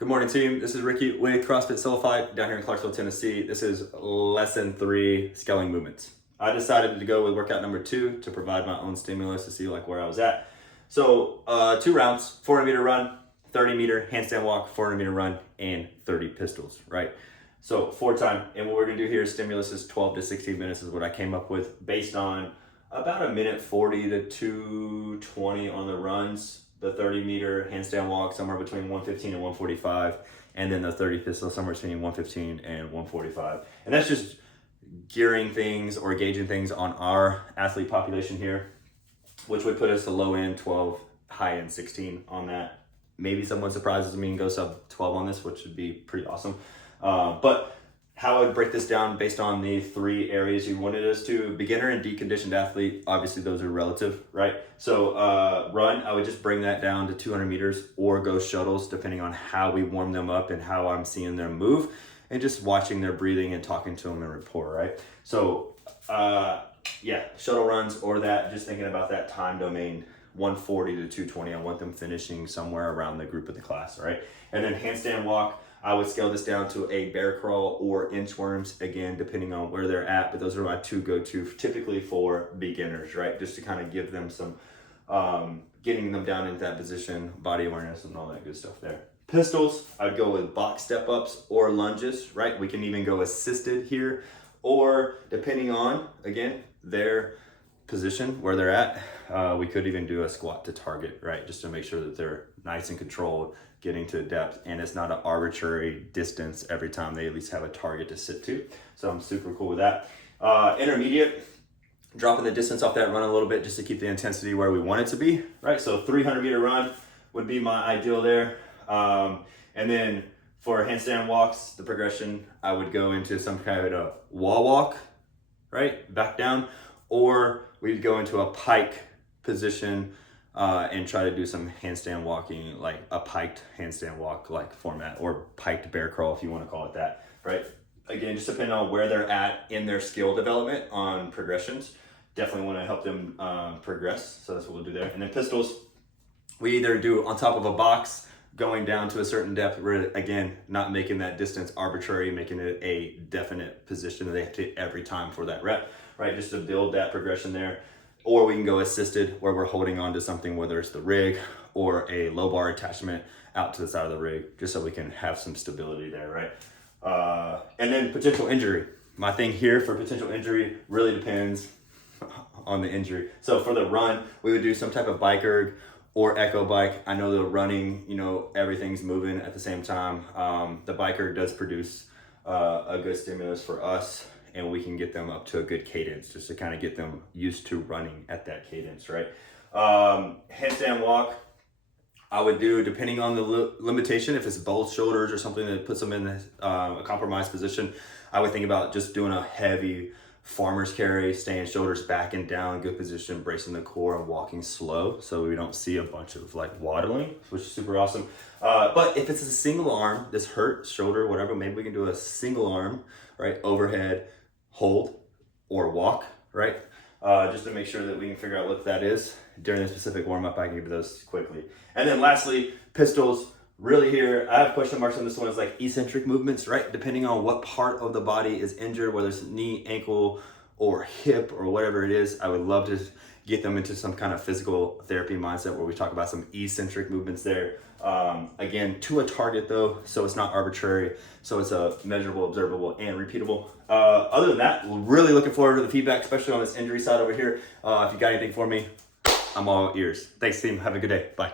Good morning, team. This is Ricky with CrossFit SolaFide down here in Clarksville, Tennessee. This is lesson 3, scaling movements. I decided to go with workout number 2 to provide my own stimulus to see where I was at. So 2 rounds, 400 meter run, 30 meter handstand walk, 400 meter run, and 30 pistols, right? So 4 time. And what we're gonna do here is stimulus is 12 to 16 minutes is what I came up with based on about 1:40 to 2:20 on the runs. The 30 meter handstand walk somewhere between 115 and 145, and then the 30 pistol somewhere between 115 and 145. And that's just gearing things or gauging things on our athlete population here, which would put us to low end 12, high end 16 on that. Maybe someone surprises me and goes sub 12 on this, which would be pretty awesome. But how I would break this down based on the 3 areas you wanted us to: beginner and deconditioned athlete. Obviously those are relative, right? So run, I would just bring that down to 200 meters or go shuttles depending on how we warm them up and how I'm seeing them move, and just watching their breathing and talking to them in rapport, right? So yeah, shuttle runs or that, just thinking about that time domain, 140 to 220. I want them finishing somewhere around the group of the class, right? And then handstand walk, I would scale this down to a bear crawl or inchworms, again, depending on where they're at, but those are my 2 go-to typically for beginners, right? Just to kind of give them some, getting them down into that position, body awareness and all that good stuff there. Pistols, I'd go with box step-ups or lunges, right? We can even go assisted here, or depending on, again, their position, where they're at, we could even do a squat to target, right? Just to make sure that they're nice and controlled, getting to depth, and it's not an arbitrary distance every time. They at least have a target to sit to. So I'm super cool with that. Intermediate, dropping the distance off that run a little bit just to keep the intensity where we want it to be, right? So 300 meter run would be my ideal there. And then for handstand walks, the progression, I would go into some kind of a wall walk, right? Back down, or we'd go into a pike position and try to do some handstand walking, like a piked handstand walk like format, or piked bear crawl if you want to call it that, right? Again, just depending on where they're at in their skill development on progressions. Definitely want to help them progress, so that's what we'll do there. And then pistols, we either do on top of a box, going down to a certain depth, we're again not making that distance arbitrary, making it a definite position that they have to hit every time for that rep, right? Just to build that progression there. Or we can go assisted, where we're holding on to something, whether it's the rig or a low bar attachment out to the side of the rig, just so we can have some stability there, right? And then potential injury. My thing here for potential injury really depends on the injury. So for the run, we would do some type of bike erg or echo bike. I know the running, everything's moving at the same time. The bike erg does produce a good stimulus for us, and we can get them up to a good cadence just to kind of get them used to running at that cadence, right? Handstand walk, I would do, depending on the limitation, if it's both shoulders or something that puts them in a compromised position, I would think about just doing a heavy farmer's carry, staying shoulders back and down, good position, bracing the core and walking slow so we don't see a bunch of waddling, which is super awesome. But if it's a single arm, this hurt shoulder, whatever, maybe we can do a single arm, right? Overhead, hold, or walk, right? Just to make sure that we can figure out what that is. During the specific warm-up, I can give those quickly. And then lastly, pistols. Really here, I have question marks on this one. It's like eccentric movements, right? Depending on what part of the body is injured, whether it's knee, ankle, or hip, or whatever it is, I would love to get them into some kind of physical therapy mindset where we talk about some eccentric movements there. Again, to a target though, so it's not arbitrary, so it's a measurable, observable, and repeatable. Other than that, really looking forward to the feedback, especially on this injury side over here. If you got anything for me, I'm all ears. Thanks, team. Have a good day. Bye.